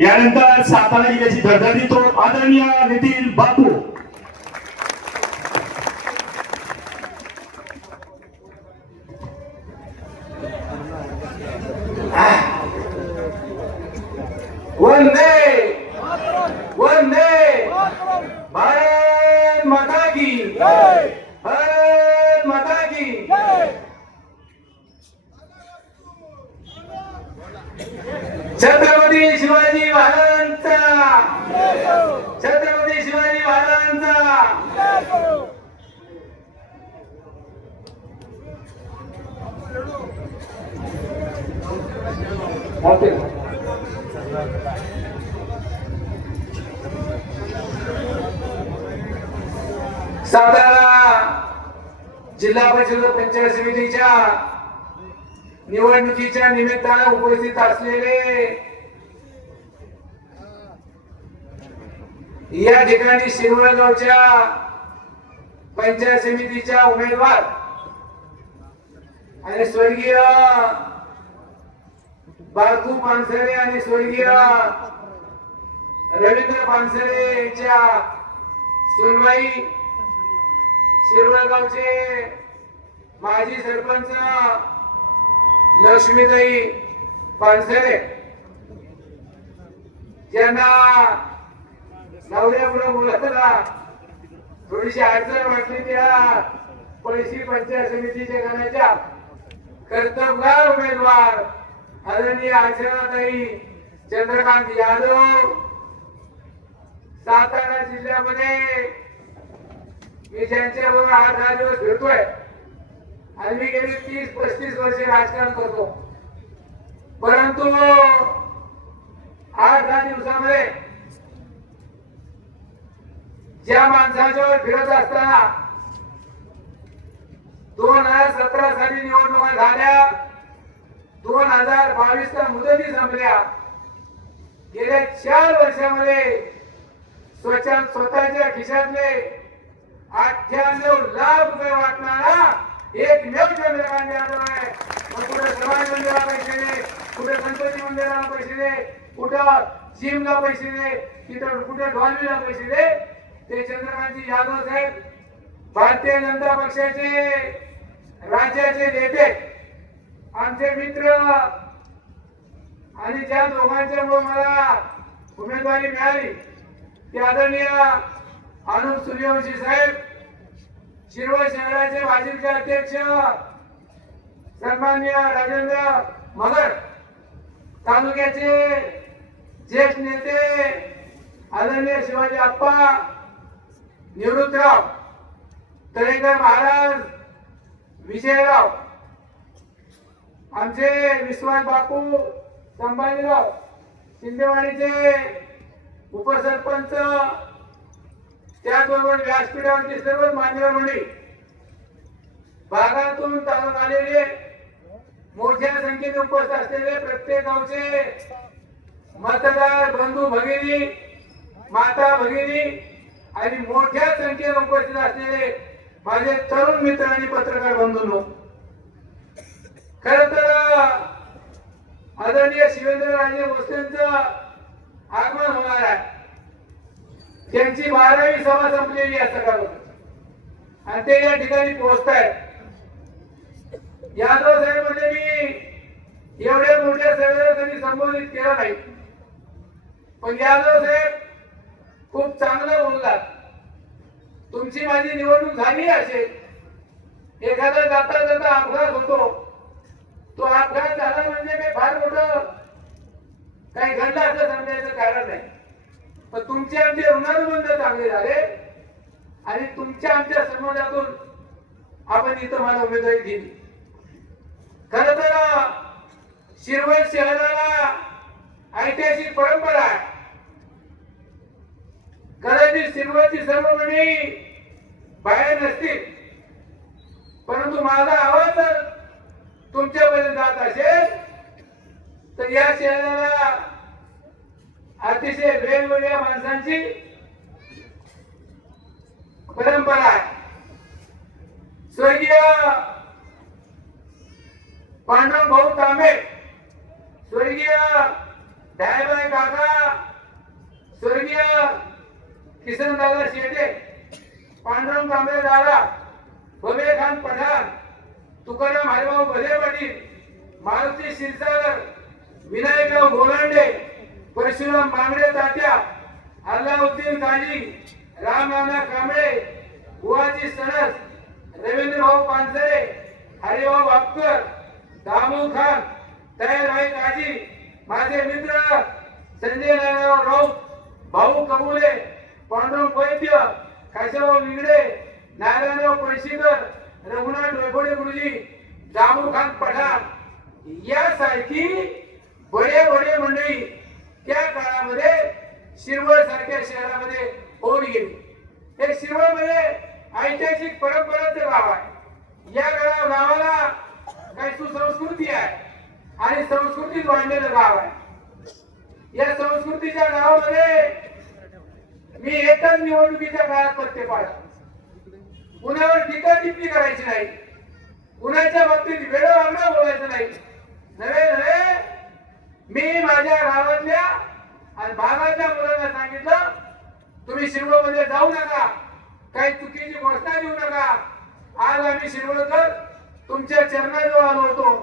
यानंतर सातारा जिल्ह्याची धडधडी तो आदरणीय नितीन बापू. वंदे वंदे भारत माता की भारत माता की. छत्रपती शिवाजी महाराजांचा छत्रपती शिवाजी महाराजांचा. सातारा जिल्हा परिषद पंचायत समितीच्या निवडणुकीच्या निमित्ताने उपस्थित असलेले या ठिकाणी शिरवळगावच्या पंचायत समितीच्या उमेदवार आणि स्वर्गीय बाळकू पानसरे आणि स्वर्गीय रवींद्र पानसरे यांच्या सुनबाई, शिरवळगावचे माजी सरपंच लक्ष्मीताई पानसरे, ज्यांना नवऱ्यामुळे मुलाला थोडीशी अडचण वाटली त्या पळशी पंचायत समितीच्या गणाच्या कर्तव्यगार उमेदवार आदरणीय अर्चनाताई चंद्रकांत यादव. सातारा जिल्ह्यामध्ये मी ज्यांच्याबरोबर 8-10 दिवस फिरतोय आणि मी गेली 30-35 वर्षे राजकारण करतो, परंतु 8-10 दिवसामध्ये ज्या माणसांच्यावर फिरत असताना 2017 साली निवडणुका झाल्या, 2022 मुदती संपल्या. गेल्या 4 वर्षामध्ये स्वतःच्या खिशातले 98 लाख रुपये वाटणारा एकमेव चंद्रकांत यादव आहे. कुठे समाज मंदिराला पैसे दे, कुठे गणपती मंदिराला पैसे दे, कुठं जिमला पैसे दे, तिथं कुठे डॉल्बीला पैसे दे, ते चंद्रकांत यादव साहेब भारतीय जनता पक्षाचे राज्याचे नेते, आमचे मित्र, आणि ज्या दोघांच्यामुळे मला उमेदवारी मिळाली ते आदरणीय अनुप सूर्यवंशी साहेब, शिरवळ शहराचे भाजपचे अध्यक्ष सन्माननीय राजेंद्र मगर, तालुक्याचे ज्येष्ठ नेते आदरणीय शिवाजी आप्पा, निवृत्तराव तळेकर महाराज, विजयराव, आमचे विश्वास बापू संभाजीराव, शिंदेवाडीचे उपसरपंच, त्याचबरोबर व्यासपीठावरची सर्व मान्यवर मंडळी, भागातून तालुक आलेले मोठ्या संख्येने उपस्थित असलेले प्रत्येक गावचे मतदार बंधू भगिनी, माता भगिनी आणि मोठ्या संख्येने उपस्थित असलेले माझे तरुण मित्र आणि पत्रकार बंधूंनो, खर तर आदरणीय शिवेंद्रराजे भोसलेंचं आगमन होणार आहे. त्यांची 12वी सभा संपलेली आहे सकाळपासून आणि ते या ठिकाणी पोहोचत आहेत. यादव साहेब म्हणजे मी एवढ्या मोठ्या सभेला कधी संबोधित केलं नाही, पण यादव साहेब खूप चांगलं बोललात. तुमची माझी निवडणूक झाली असेल, एखादा जाता जाता अपघात होतो, तो अपघात झाला म्हणजे काही फार मोठं काही घडलं असं समजायचं कारण नाही, पण तुमचे आमचे ऋणानुबंध चांगले झाले आणि तुमच्या आमच्या संबंधातून आपण इथं मला उमेदवारी दिली. खर तर शिरवळ शहराला ऐतिहासिक परंपरा आहे. कदाचित शिरवळची सर्व मंडळी बाहेर नसतील, परंतु माझा आवाज जर तुमच्यापर्यंत जात असेल तर या शहराला अतिशय वेगवेगळ्या माणसांची परंपरा आहे. स्वर्गीय पांडुरंग भाऊ तांबे, स्वर्गीय दयाबाई काका, किसनदादा शेटे, पांडुरंग कांबळे दादा, बबे खान पठाण, तुकाराम हरिभाऊ भले पाटील, मारुती शिरसागर, विनायकराव गोलांडे, परशुराम बांगडे तात्या, अल्लाउद्दीन काजी, रामनाना कांबळे, बुवाजी सणस, रवींद्रभाऊ पानसरे, हरिभाऊ बापकर, दामू खान, तयारभाई काजी, माझे मित्र संजय नारायणराव राऊत, भाऊ कबुले, पांडुरंग वैद्य, काशीराव निगडे, नारायणराव पळशीकर, रघुनाथ डोयफोडे गुरुजी, दामू खान पठाण यासारखी बडे बडे मंडळी त्या काळामध्ये शिरवळ सारख्या शहरामध्ये होऊन गेली. हे शिरवळ मध्ये ऐतिहासिक परंपराचं गाव आहे. या गावाला काही सुसंस्कृती आहे आणि संस्कृतीत वाढलेलं गाव आहे. या संस्कृतीच्या गावामध्ये मी एकच निवडणुकीच्या काळात पत्ते पाडतो. कुणावर टीका टिप्पणी करायची नाही, कुणाच्या बाबतीत वेळोवेळी बोलायचं नाही. नव्हे मी माझ्या गावातल्या आणि भागातल्या मुलांना सांगितलं, तुम्ही शिरवळमध्ये जाऊ नका, काही चुकीची घोषणा देऊ नका. आज आम्ही शिरवळकर तुमच्या चरणाजवळ आलो होतो,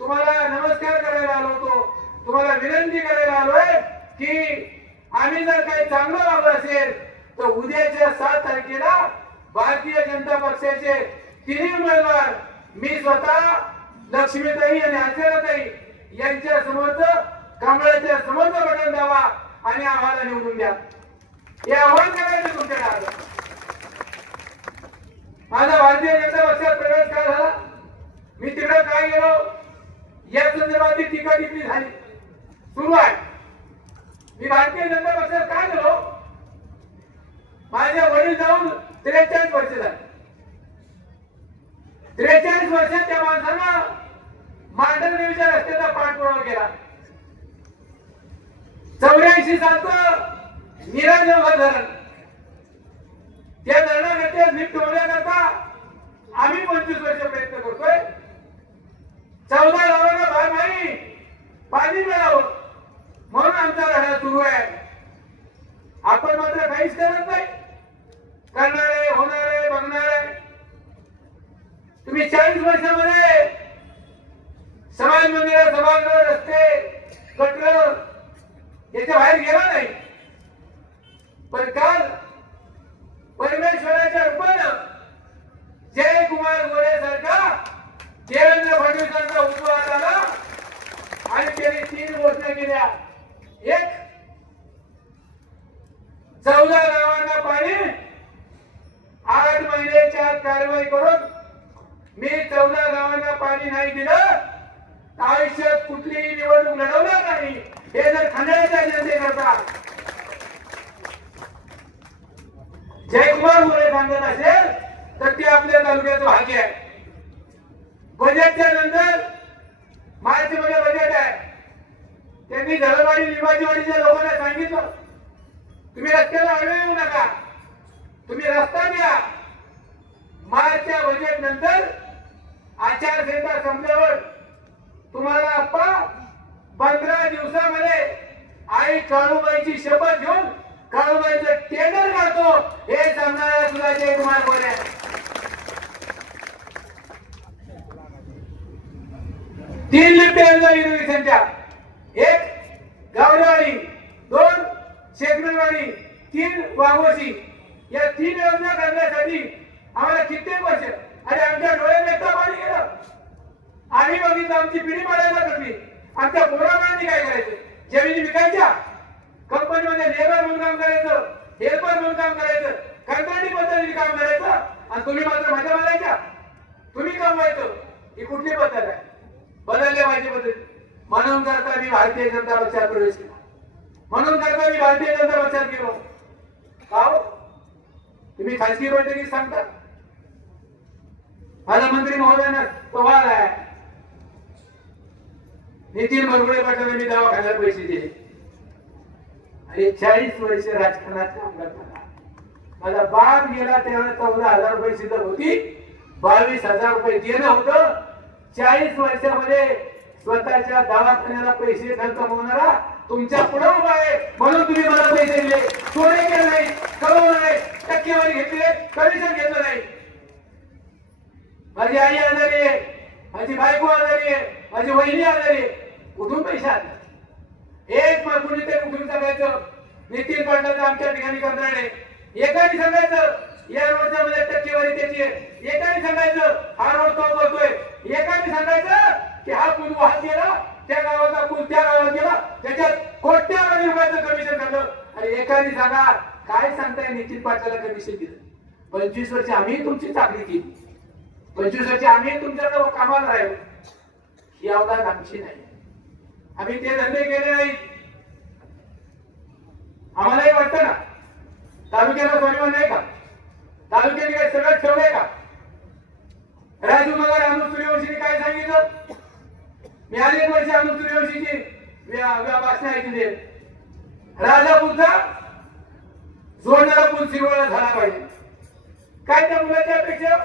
तुम्हाला नमस्कार करायला आलो होतो, तुम्हाला विनंती करायला आलोय की आम्ही जर काही चांगलं वागलं असेल तर उद्याच्या 7 तारखेला भारतीय जनता पक्षाचे तिन्ही उमेदवार मी स्वतः, लक्ष्मीताई आणि अर्चनाताई यांच्या समोरचं कमळाच्या समोरचं बटन दाबा आणि आम्हाला निवडून द्या. हे आव्हान करायचं तुमच्या गावात. माझा भारतीय जनता पक्षात प्रवेश काय झाला, मी तिकडे काय गेलो या संदर्भात टीका टिप्पणी झाली सुरू आहे. मी भारतीय जनता पक्षात काय गेलो, माझे वडील जाऊन 43 वर्ष झाली. 43 वर्षात त्या माणसानं मांडरदेवीच्या रस्त्याचा पाठपुरावा केला. 84 सालचं निराजोगा धरण, त्या धरणाकडे नीट ठेवण्याकरता आम्ही 25 वर्ष प्रयत्न करतोय. 14 गावांना भाग नाही पाणी मिळावं म्हणून आमचा लढा सुरू आहे. आपण मात्र काहीच करत नाही. करणार आहे, होणार आहे, बघणार आहे. तुम्ही 40 वर्षामध्ये समाज मंदिर, सभागृह, रस्ते, गटर याच्या बाहेर गेला नाही. पण काल परमेश्वराच्या रूपानं जयकुमार गोरे सारखा देवेंद्र फडणवीसांचा उद्भव आला आणि त्यांनी 3 घोषणा केल्या. एक, 14 गावांना पाणी 8 महिन्याच्या आत कारवाई करून मी 14 गावांना पाणी नाही दिलं आयुष्यात कुठलीही निवडणूक लढवणार नाही, हे जर खंडाळ्याच्या जनतेकरता जयकुमार गोरे सांगत असेल तर ते आपल्या तालुक्याचं भाग्य आहे. बजेटच्या नंतर मार्च मध्ये बजेट आहे. त्यांनी झळवाडी लिंबाचीवाडीच्या लोकांना सांगितलं, तुम्ही रस्त्याला आडवे येऊ नका, तुम्ही रस्ता द्या. मार्चच्या बजेट नंतर आचारसंहिता संपल्यावर तुम्हाला 15 दिवसामध्ये आई काळूबाईची शपथ घेऊन काळूबाईचं टेंडर काढतो, हे सांगणारा सुद्धा जयकुमार गोरे. 3 लिफ्ट इनोव्हेशनच्या, 1 गावडेवाडी, 2 शेखरवाडी, 3 वाघोशी, या 3 योजना करण्यासाठी आम्हाला कित्येक वर्ष आणि आमच्या डोळ्यात एकदा पाणी गेलं. आम्ही बघितलं आमची पिढी पडायला लागली. आमच्या पोराबाळांनी काय करायचं, जमिनी विकायच्या, कंपनीमध्ये लेबर म्हणून काम करायचं, हेल्पर म्हणून काम करायचं, कंत्राटी पद्धतीने काम करायचं आणि तुम्ही मात्र मजा मारायच्या, तुम्ही कमवायचं. ही कुठली पद्धत आहे? बदलल्या पाहिजे पद्धत. म्हणून करता मी भारतीय जनता पक्षात प्रवेश केला, म्हणून करता मी भारतीय जनता पक्षात गेलो. का हो? तुम्ही खासगी बैठकीत सांगता. माझा मंत्री महोदयांना सवाल आहे, नितीन मरगुडे पाटलांना मी दवाखान्यात पैसे दिले आणि 40 वर्ष राजकारणात काम करताना माझा बाप गेला तेव्हा 14,000 रुपये शिल्लक होती, 22,000 रुपये देणं होतं. 40 वर्षामध्ये स्वतःच्या दवाखान्याला पैसे खर्च होणारा तुमच्या पुढे उभा आहे म्हणून तुम्ही मला पैसे दिले. चोरी केले नाही, कळवून टक्केवारी घेतली, कमिशन घेतलं नाही. माझी आई आजारी आहे, माझी बायको आजारी आहे, माझी वहिनी आजारी आहे, कुठून पैसे आले? एक कुणीतरी उठून सांगायचं नितीन पाटलाचं आमच्या ठिकाणी कंत्राट आहे, एकाने सांगायचं या रोडच्या मध्ये टक्केवारी त्याची आहे, एकाने सांगायचं हा रोड तो करतोय, एकाने सांगायचं की हा पूल वाहत गेला, त्या गावाचा पूल त्या गावात गेला, त्याच्यात कोट्यावधी रुपयाचं कमिशन खाल्लं. आणि एकाने सांगा काय सांगताय नितीन पाटलाला कमिशन दिलं? 25 वर्ष आम्ही तुमची चाकरी केली, 25 वर्ष आम्ही तुमच्याकडे कामाला राहिलो, ही अवधान आमची नाही. आम्ही ते धंदे केले नाहीत. आम्हालाही वाटतं ना तालुक्याला स्वाभिमान नाही का? तालुक्याने काय सगळं ठेवलंय का? राजू मला रामू सूर्यवंशीने काय सांगितलं? मी अनेक वर्ष रामू सूर्यवंशीची भाषण ऐकली. राजापूरचा जोडणारा पूल शिरवळा झाला पाहिजे. काय त्या मुलाच्या अपेक्षा?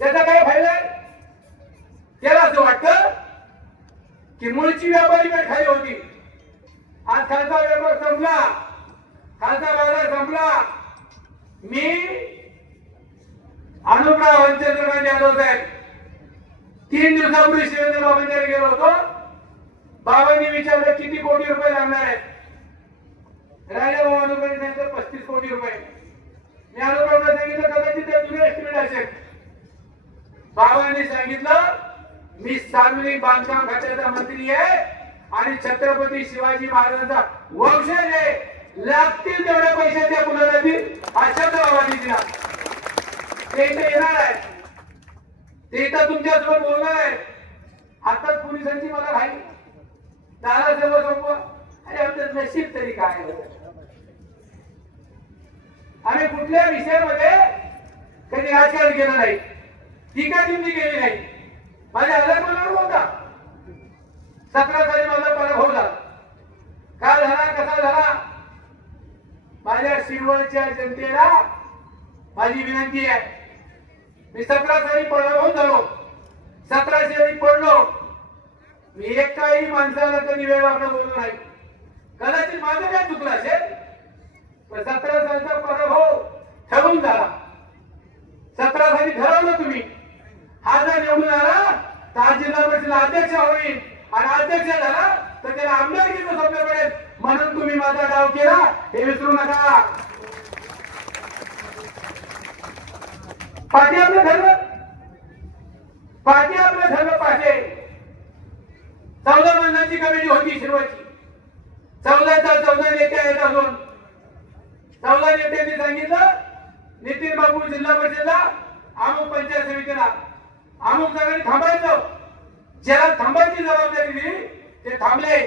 त्याचा काय फायदा आहे? त्याला असं वाटतं की मूळची व्यापारी पेठ खाली होती, आज खालचा व्यापार संपला, खालचा बाजार संपला. मी अनुप्राव चंद्रकांत यादव साहेब 3 दिवसापूर्वी शिवेंद्र बाबांकडे गेलो होतो. बाबांनी विचारलं किती कोटी रुपये लागणार आहेत? राजा बाबा अनुप्राव सांगितलं 35 कोटी रुपये. मी अनुप्रावला सांगितलं कदाचित ते तुझं एस्टिमेट असेल. बाबांनी सांगितलं मी सार्वजनिक बांधकाम खात्याचा मंत्री आहे आणि छत्रपती शिवाजी महाराजांचा वंशज आहे, लागतील तेवढे पैसे त्या कुणाला देईल हा शब्द बाबांनी दिला. ते इथे येणार आहे, ते इथं तुमच्यासोबत बोलणार आहे. आताच पोलिसांची मला घाई, दारा सर्व संपवा. अरे आमचं नशीब तरी काय? आम्ही कुठल्या विषयामध्ये कधी राजकारण केलं नाही, टीकाटिप्पणी केली नाही. माझ्या हजार कोणावर होता 17 साली माझा पराभव झाला. का झाला, कसा झाला? माझ्या शिरवळच्या जनतेला माझी विनंती आहे, मी 17 साली पराभव झालो, 17 साली पडलो. मी एकाही माणसाला कधी वेळ वाकडं बोललो नाही. कदाचित माझं काय चुकलं असेल, पण 17 सालचा पराभव ठरवून झाला. 17 साली ठरवलं तुम्ही, हा जर निवडून आला तर हा जिल्हा परिषदेला अध्यक्ष होईल आणि अध्यक्ष झाला तर त्याला आमदारकीचं स्वप्न पडेल. म्हणून तुम्ही माझा डाव केला हे विसरू नका. पाठी आपलं धर्म, पाठी आपलं धर्म पाहिजे. 14 माणसांची कमिटी होती शिरवाची, 14 नेते आहेत अजून. 14 नेत्यांनी सांगितलं नितीन बाबू जिल्हा परिषदेला, अमुक पंचायत समितीला, अमुक जागाने थांबायचं. ज्याला थांबायची जबाबदारी दिली ते थांबले.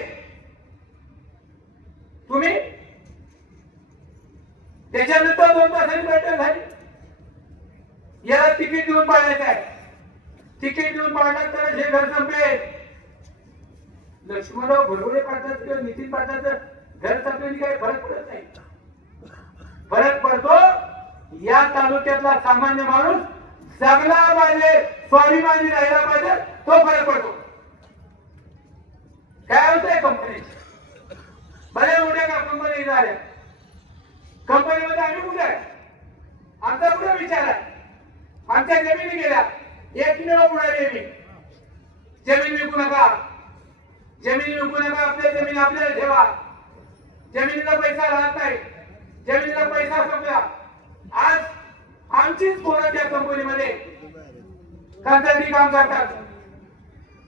तुम्ही त्याच्यानंतर 2 तासांनी बैठक झाली. याला तिकीट देऊन पाडायचं आहे, तिकीट देऊन पाडलं तर हे घर संपेल. लक्ष्मणराव भरवडे पाटलाचं किंवा नितीन पाटलाचं घर संपल्याने काही फरक पडत नाही. फरक पडतो या तालुक्यातला सामान्य माणूस जगला पाहिजे, स्वाभिमानी राहिला पाहिजे, तो फरक पडतो. काय होतंय कंपनीची? बऱ्या मोठ्या कंपनी झाल्या, कंपनीमध्ये आम्ही कुठे आहे? आमचा कुठे विचार आहे? आमच्या जमिनी गेल्या, एकमेव उडाली. मी जमीन विकू नका, जमीन विकू नका, आपल्या जमीन आपल्याला ठेवा. जमिनीला पैसा राहत नाही, जमिनीला पैसा संपला. आज आमचीच पोरं त्या कंपनीमध्ये कंत्राटी काम करतात,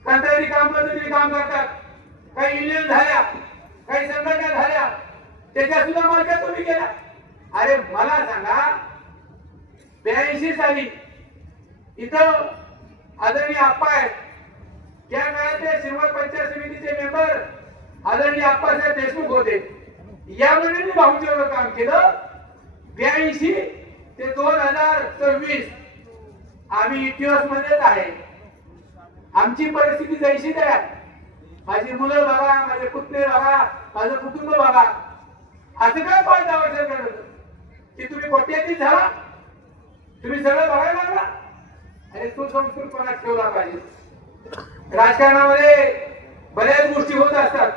कंत्राटी काम पद्धतीने काम करतात. काही युनियन झाल्या, काही संघटना झाल्या, त्याच्या सुद्धा मालक्यात तुम्ही गेला. अरे मला सांगा 82 साली इथं आदरणीय आप्पा आहेत, त्या काळातले शिरवळ पंचायत समितीचे मेंबर आदरणीय आप्पासाहेब देशमुख होते. या मंडळींनी भाऊंच्यावर काम केलं. 82 ते 2026 आम्ही इतिहास मध्येच आहे. आमची परिस्थिती जैशीच आहे. माझी मुलं बघा, माझे पुतणे बघा, माझं कुटुंब बघा. असं काय 5-10 वर्ष करत की तुम्ही कोट्याधीश झाला, तुम्ही सगळं बघायला लागला. अरे तो संस्कृतपणा ठेवला पाहिजे. राजकारणामध्ये बऱ्याच गोष्टी होत असतात,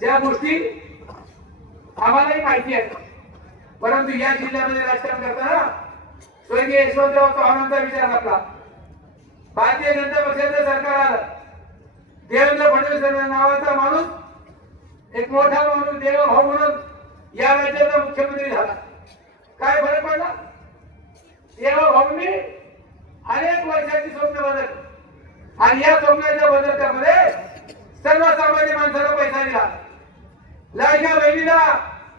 ज्या गोष्टी आम्हालाही माहिती आहेत. परंतु या जिल्ह्यामध्ये राजकारण करताना स्वर्गीय यशवंतराव चव्हाणांचा विचार आपला भारतीय जनता पक्षाचं सरकार आलं. देवेंद्र फडणवीस नावाचा माणूस एक मोठा माणूस देव भाऊ म्हणून या राज्याचा मुख्यमंत्री झाला. काय फरक पडला? देव भाऊंनी अनेक वर्षाची स्वप्न बदलली आणि या स्वप्नाच्या बदलत्यामध्ये सर्वसामान्य माणसाला पैसा दिला. लाडक्या बहिणीला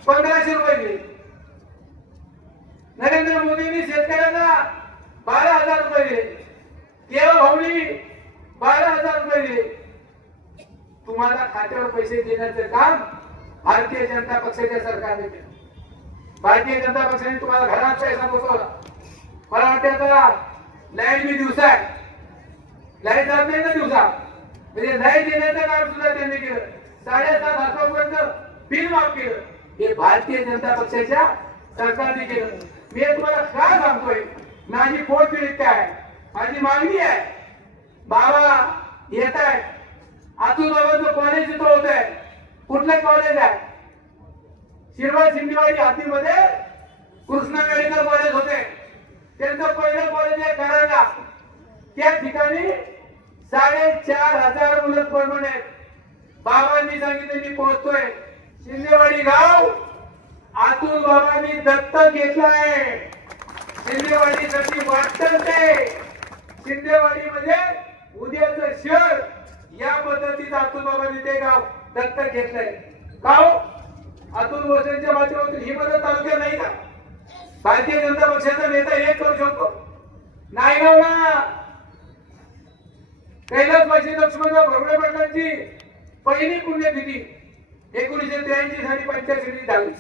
1500 रुपये दिले. नरेंद्र मोदींनी शेतकऱ्यांना 12,000 रुपये दिले. देव भाऊनी 12,000 रुपये दिले. तुम्हाला खात्यावर पैसे देण्याचं काम भारतीय जनता पक्षाच्या सरकारने केलं. भारतीय जनता पक्षाने तुम्हाला घरात पैसा पोहोचवला. मला वाटतं आता लाईट बी दिवसा आहे, लाईट जात नाही ना दिवसा, म्हणजे लाईट देण्याचं काम सुद्धा त्यांनी केलं. 7,500 पर्यंत बिल माफ केलं. हे भारतीय जनता पक्षाच्या सरकारने केलं. मी तुम्हाला काय सांगतोय, माझी पोटपिढी काय, माझी मागणी आहे. बाबा येत आहे, अतुल बाबांचं कॉलेज इथं होत आहे. कुठलं कॉलेज आहे? शिरवळ सिंधीवाडी हातीमध्ये कृष्णा मेडिकल कॉलेज होते. त्यांचं पहिलं कॉलेज आहे कराडला. त्या ठिकाणी 4,500 मुलं परमनंट आहेत. बाबांनी सांगितलं मी पोहोचतोय. शिंदेवाडी गाव अतुल बाबांनी दत्तक घेतलंय. शिंदेवाडीसाठी वाटतं ते. शिंदेवाडी म्हणजे उद्याचं शहर या पद्धतीचं अतुल बाबांनी ते गाव दत्तक घेतलंय. गाव अतुल भोसलेंच्या माध्यमातून ही मदत तालुक्यात नाही का? भारतीय जनता पक्षाचा नेता हे करू शकतो. नायगावला कैलासवासी लक्ष्मणराव भोगळे पाटलांची पहिली पुण्यतिथी 1983 साली 85 झाली.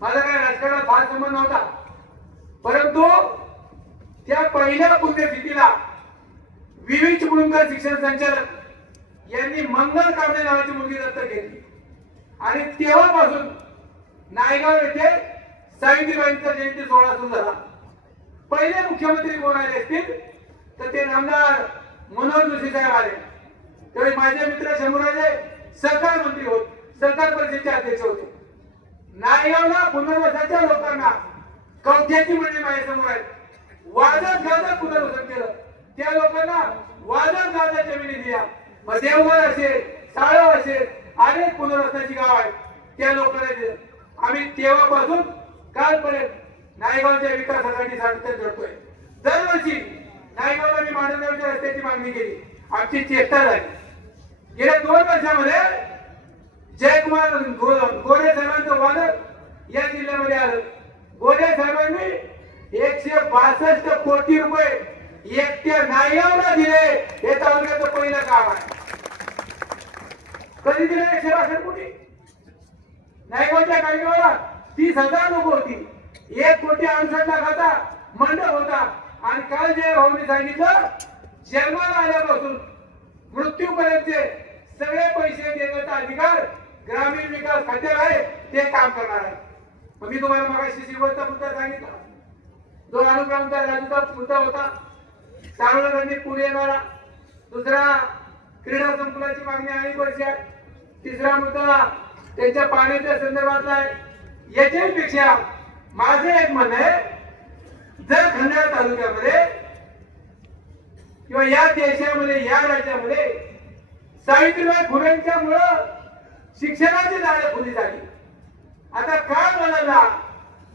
माझा काय राजकारणात फार संबंध नव्हता, परंतु त्या पहिल्या पुण्यतिथीला विवी चिपळूणकर शिक्षण संचालक यांनी मंगल कांबळे नावाची मुलगी दत्तक घेतली आणि तेव्हापासून नायगाव येथे सावित्रीबाईंचा जयंती सोहळा सुरू झाला. पहिले मुख्यमंत्री कोण आले असतील तर ते नामदार मनोहर जोशी साहेब आले. त्यावेळी माझे मित्र शंभूराजे सहकार मंत्री होते, सहकार परिषदेचे अध्यक्ष होते. नायगावला पुनर्वसनाच्या लोकांना कवठ्याची म्हणजे माझ्यासमोर आहे, वादळ गाजत पुनर्वसन केलं. त्या लोकांना वादळ गाजत जमिनी दिल्या. मग देवघर असेल, साळव असेल, अनेक पुनर्वसनाची गाव आहेत, त्या लोकांना दिलं. आम्ही तेव्हापासून कालपर्यंत नायगावच्या विकासासाठी सातत्य करतोय. दरवर्षी नायगावला मी मांडवच्या रस्त्याची मागणी केली. आमची चेष्टा झाली. गेल्या 2 वर्षामध्ये जयकुमार गोरे साहेबांचं वादळ या जिल्ह्यामध्ये आलं. गोरे साहेबांनी 162 कोटी रुपये एकट्या नायगावला दिले. हे तालुक्याचं पहिलं काम आहे. कधी दिले 162 कोटी? नायगावच्या नायगावला 30,000 लोक होती. 1 कोटी 68 लाखाचा मंडप होता. आणि काल जे भाऊनी सांगितलं, जन्माला आल्यापासून मृत्यूपर्यंतचे सगळे पैसे देण्याचा अधिकार ग्रामीण विकास खात्याला आहे. ते काम करणार आहे. मग मी तुम्हाला मगाशी शेवटचा मुद्दा सांगितला, जो अनुक्रमचा राजूचा मुद्दा होता, सार्वजनिक पुढे येणारा. दुसरा क्रीडा संकुलाची मागणी अनेक वर्षे आहे. तिसरा मुद्दा त्यांच्या पाण्याच्या संदर्भातला आहे. याच्यापेक्षा माझं एक म्हणणं आहे, जर खंडाळा तालुक्यामध्ये किंवा या देशामध्ये, या राज्यामध्ये सावित्रीबाई फुलेंच्या मुळे शिक्षणाची दारं खुली झाली. आता काळ बदलला.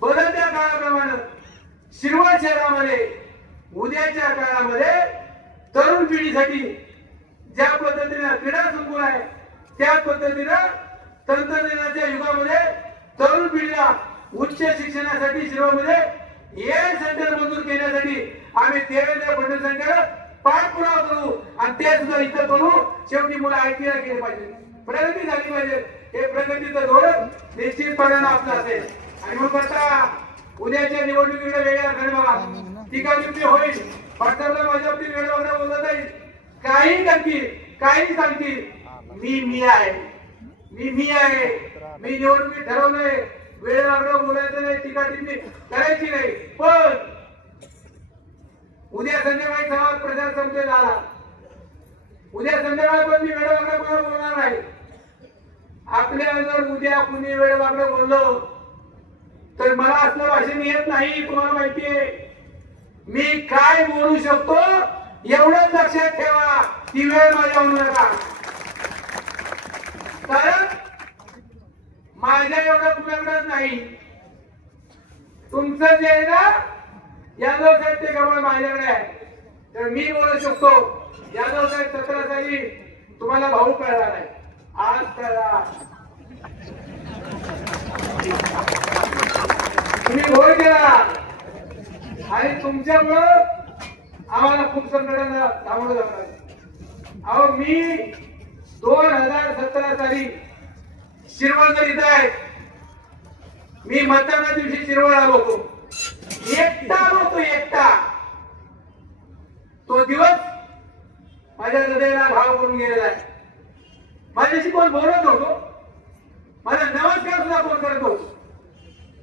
बदलत्या काळाप्रमाणे शिरवळ शहरामध्ये उद्याच्या काळामध्ये तरुण पिढीसाठी ज्या पद्धतीने क्रीडा संकुल आहे, त्या पद्धतीनं तंत्रज्ञानाच्या युगामध्ये तरुण पिढीला उच्च शिक्षणासाठी शिरवळमध्ये एआय सेंटर मंजूर केल्यासाठी आम्ही देवेंद्र फडणवीसांकडे पाठपुरावा करू आणि ते सुद्धा इथं करू. शेवटी मुलं आयटीला गेले पाहिजे, प्रगती झाली पाहिजे. हे प्रगतीचं धोरण निश्चितपणे आपलं असेल. आणि मग आता उद्याच्या निवडणुकीकडे वेगळ्या घड बघा. टीकाटिप्पणी होईल, पडसाला माझ्यावरती वेळेवर बोललं जाईल. काही करतील, काही सांगतील, मी आहे, मी आहे. मी निवडणुकीत ठरवलंय, वेळेवर बोलायचं नाही, टीकाटिप्पणी करायची नाही. पण उद्या संध्याकाळी समाज प्रचार संपले झाला. उद्या संध्याकाळी पण मी वेळेवर बोलणार नाही. आपल्या जर उद्या कुणी वेळेवर बोललो तर मला असलं भाषण येत नाही, तुम्हाला माहितीये. मी काय बोलू शकतो एवढंच लक्षात ठेवा. ती वेळ माझ्या होऊ नका, कारण माझ्या एवढं कुणाकडेच नाही. तुमचं जे आहे ना यादव साहेब ते गमळ माझ्याकडे आहे, तर मी बोलू शकतो. यादव साहेब 17 साली तुम्हाला भाऊ कळला नाही, आज कळला. तुम्ही होय केला आणि तुमच्यामुळं आम्हाला खूप संकटांना सामोरं जावं लागलं. अहो मी 2017 साली शिरवळ इथं आहे. मी मतदाना दिवशी शिरवळ आलो होतो, एकटा आलो होतो, एकटा. तो दिवस माझ्या हृदयाला भाव करून गेलेला आहे. माझ्याशी कोण बोलत नव्हतो, माझा नमस्कार सुद्धा कोण करत नव्हतो.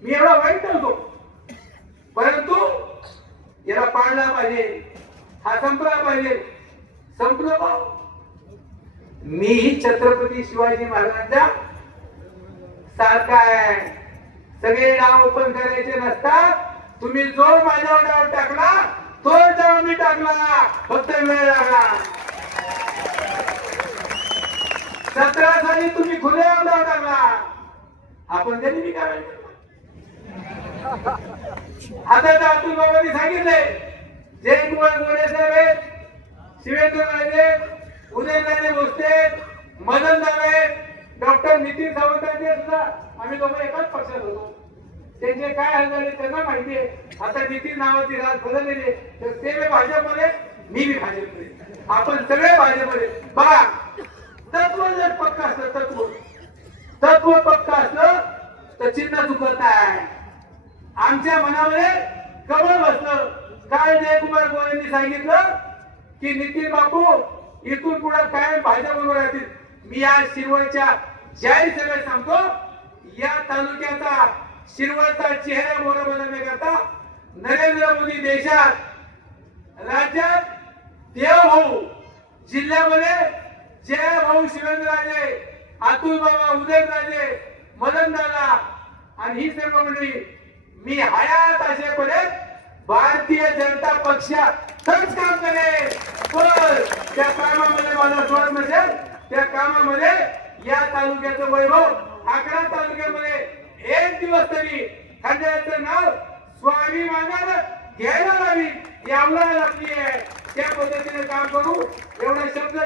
मी एवढा वाईट नव्हतो, परंतु याला पाळला पाहिजे, हा संपला पाहिजे. संपलं बा. मीही छत्रपती शिवाजी महाराजांच्या सारखा आहे. सगळे डाव ओपन करायचे नसतात. तुम्ही जो माझ्यावर डाव टाकला तो डाव मी टाकला, फक्त वेळ लागला. 17 साली तुम्ही खुलेआम डाव टाकला, आपण त्यांनी मी काय माहिती. आता तर अतुल बाबांनी सांगितले, जयकुमार गोरे साहेब आहेत, शिवेंद्र राजे, उदयनराजे भोसले, मदन दावे, डॉक्टर नितीन सावंतांचे सुद्धा आम्ही दोघं एकाच पक्षात होतो. त्यांचे काय हाल झाले त्यांना माहिती आहे. आता नितीन नावाची राज बदललेली, तर ते बी भाजपमध्ये, मी बी भाजपमध्ये, आपण सगळे भाजपमध्ये. बघा, तत्व जर पक्क असलं, तत्व पक्क असलं तर चिन्ह चुकत आहे. आमच्या मनामध्ये कमळ बसलं. काय जयकुमार गोरेंनी सांगितलं की नितीन बापू इथून पुढे काय भाजपबरोबर राहतील. मी आज शिरवळच्या जाहीर सभेत सांगतो, या तालुक्याचा शिरवळचा चेहरा मोहरा बनवण्याकरता नरेंद्र मोदी देशात, राज्यात देवभाऊ, जिल्ह्यामध्ये जयभाऊ शिवेंद्रराजे, अतुल बाबा, उदयनराजे, मदन दादा आणि ही सर्व मंडळी मी हयात असेपर्यंत भारतीय जनता पक्षातच काम करेल. पण त्या कामामध्ये माझा स्वर नसेल, त्या कामामध्ये या तालुक्याचं वैभव, 11 तालुक्यामध्ये एक दिवस तरी खंड्याचं नाव स्वाभिमानानं घ्यायला लावी, यावला लागली आहे. त्या पद्धतीने काम करू एवढा शब्द